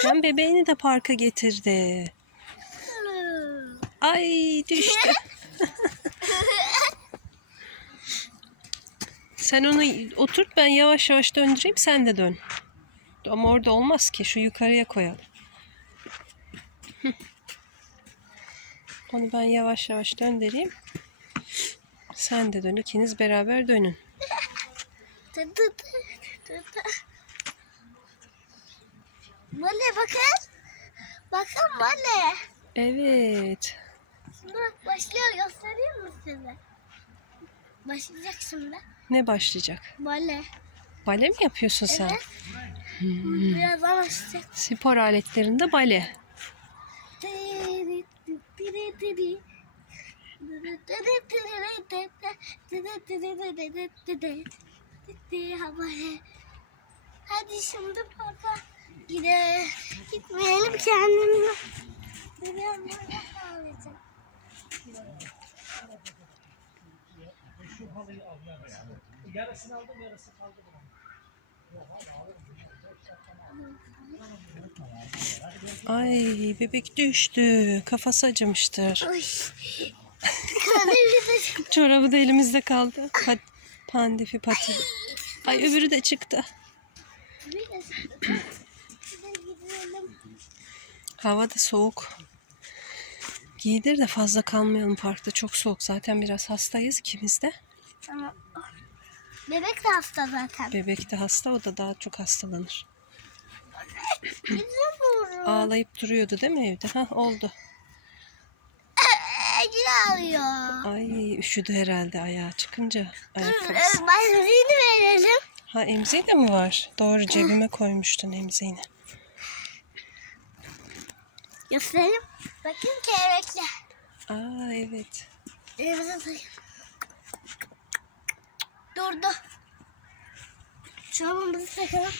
Çiğdem bebeğini de parka getirdi. Ay düştü. Sen onu oturt ben yavaş yavaş döndüreyim sen de dön. Ama orada olmaz ki şu yukarıya koyalım. Onu ben yavaş yavaş döndüreyim. Sen de dön ikiniz beraber dönün. Mole bakın. Bakın Mole. Evet. Şimdi bak başlıyor göstereyim mi size? Başlayacak şimdi. Ne başlayacak? Mole. Bale mi yapıyorsun sen? Evet. Birazdan başlayacak. Spor aletlerinde bale. Hadi şimdi parka gidelim. Gitmeyelim kendimize. Bebeğim burada kalacak. Ay bebek düştü. Kafası acımıştır. Çorabı da elimizde kaldı. Pat, pandifi pati. Ay öbürü de çıktı. Hava da soğuk. Giydir de fazla kalmayalım parkta. Çok soğuk. Zaten biraz hastayız ikimiz de. Bebek de hasta zaten. Bebek de hasta. O da daha çok hastalanır. Ağlayıp duruyordu değil mi evde? Hah oldu. Gül ağlıyor. Ay üşüdü herhalde ayağa çıkınca. Ayakkabısı. e, benziğini verelim. Ha emziği de mi var? Doğru cebime koymuştun emziğini. Göstereyim. Bakın kelebekle. Aa evet. Durdu. Çorabımızı takalım.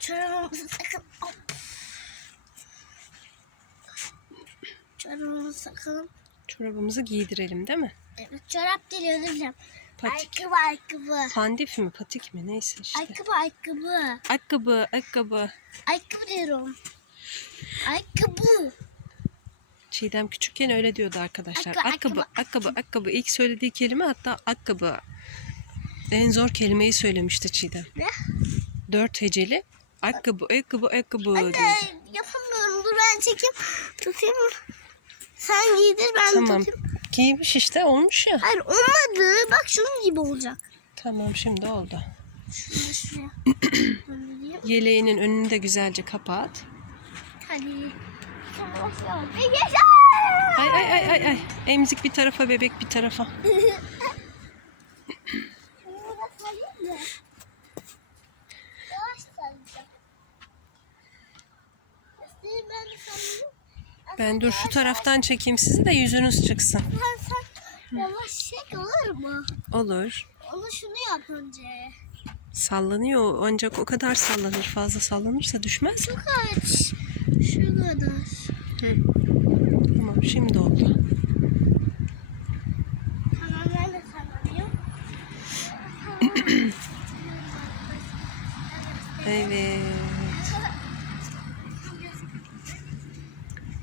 Çorabımızı takalım. Hop. Çorabımızı takalım. Çorabımızı giydirelim değil mi? Evet çorap değil özür dilerim. Patik. Ayakkabı ayakkabı. Pandif mi patik mi neyse işte. Ayakkabı ayakkabı. Ayakkabı ayakkabı. Ayakkabı diyorum. Ayakkabı. Çiğdem küçükken öyle diyordu arkadaşlar. Ayakkabı, Ayakkabı, ayakkabı. ayakkabı, ayakkabı. İlk söylediği kelime hatta ayakkabı. En zor kelimeyi söylemişti Çiğdem. Ne? Dört heceli. Ayakkabı, ayakkabı diyordu. Anne yapamıyorum. Dur ben çekeyim. Tutayım. Sen giydir ben Tamam. tutayım. Giymiş işte olmuş ya. Hayır olmadı. Bak şunun gibi olacak. Tamam şimdi oldu. Yeleğinin önünü de güzelce kapat. Hadi. Ay ay ay ay ay. Emzik bir tarafa, bebek bir tarafa. Ben dur şu taraftan çekeyim sizi de yüzünüz çıksın. Yavaş çek olur mu? Olur. Onu şunu yap önce. Sallanıyor ancak o kadar sallanır. Fazla sallanırsa düşmez. Çok aç. Şu kadar. Tamam şimdi oldu. Tamam ben de sallanıyorum. Evet.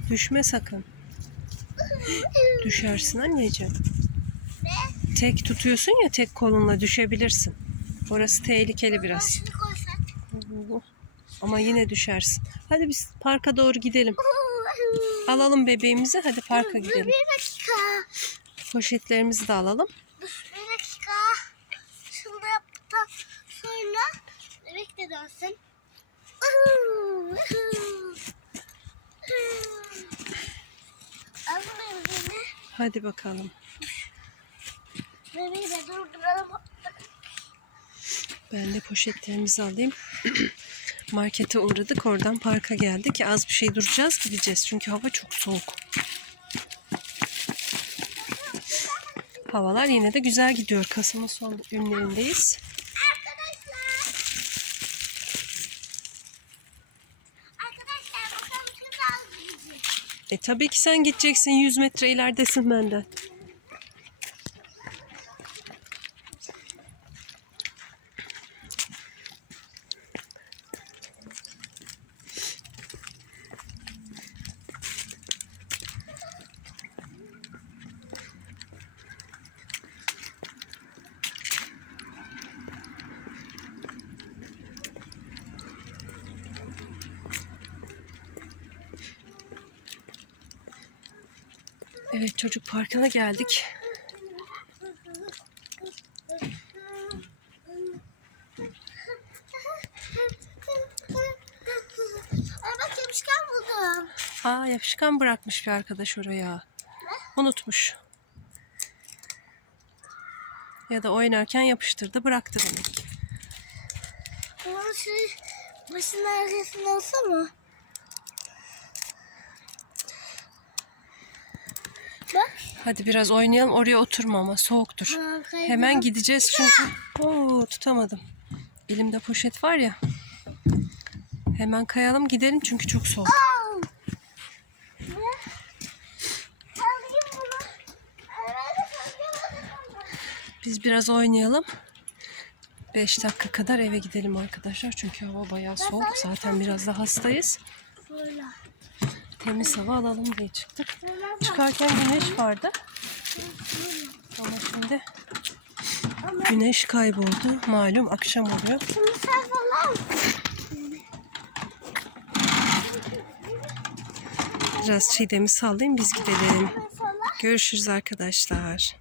Düşme sakın. Düşersin anneciğim. Ne? Tek tutuyorsun ya tek kolunla düşebilirsin. Orası tehlikeli biraz. Ama yine düşersin. Hadi biz parka doğru gidelim. Alalım bebeğimizi hadi parka gidelim. bir dakika. Poşetlerimizi de alalım. Bir dakika. Şunu yaptıktan sonra bebek de dönsün. Hadi bakalım. Bebeği de durduralım. Ben de poşetlerimizi alayım. Markete uğradık oradan parka geldik. Az bir şey duracağız gideceğiz. Çünkü hava çok soğuk. Havalar yine de güzel gidiyor. Kasım'ın son günlerindeyiz. E tabii ki sen gideceksin 100 metre ileridesin benden. Evet çocuk parkına geldik. Ay bak yapışkan buldum. Aa yapışkan bırakmış bir arkadaş oraya. Unutmuş. Ya da oynarken yapıştırdı bıraktı demek. Bunun şu başının arkasında olsa mı? Bak. Hadi biraz oynayalım oraya oturma ama soğuktur. Hemen gideceğiz çünkü. Oo tutamadım. Elimde poşet var ya. Hemen kayalım gidelim çünkü çok soğuk. Biz biraz oynayalım. 5 dakika kadar eve gidelim arkadaşlar. Çünkü hava bayağı soğuk. Zaten biraz da hastayız. Temiz hava alalım diye çıktık. Çıkarken güneş vardı. Ama şimdi güneş kayboldu. Malum akşam oluyor. Biraz çiğdemi sallayayım biz gidelim. Görüşürüz arkadaşlar.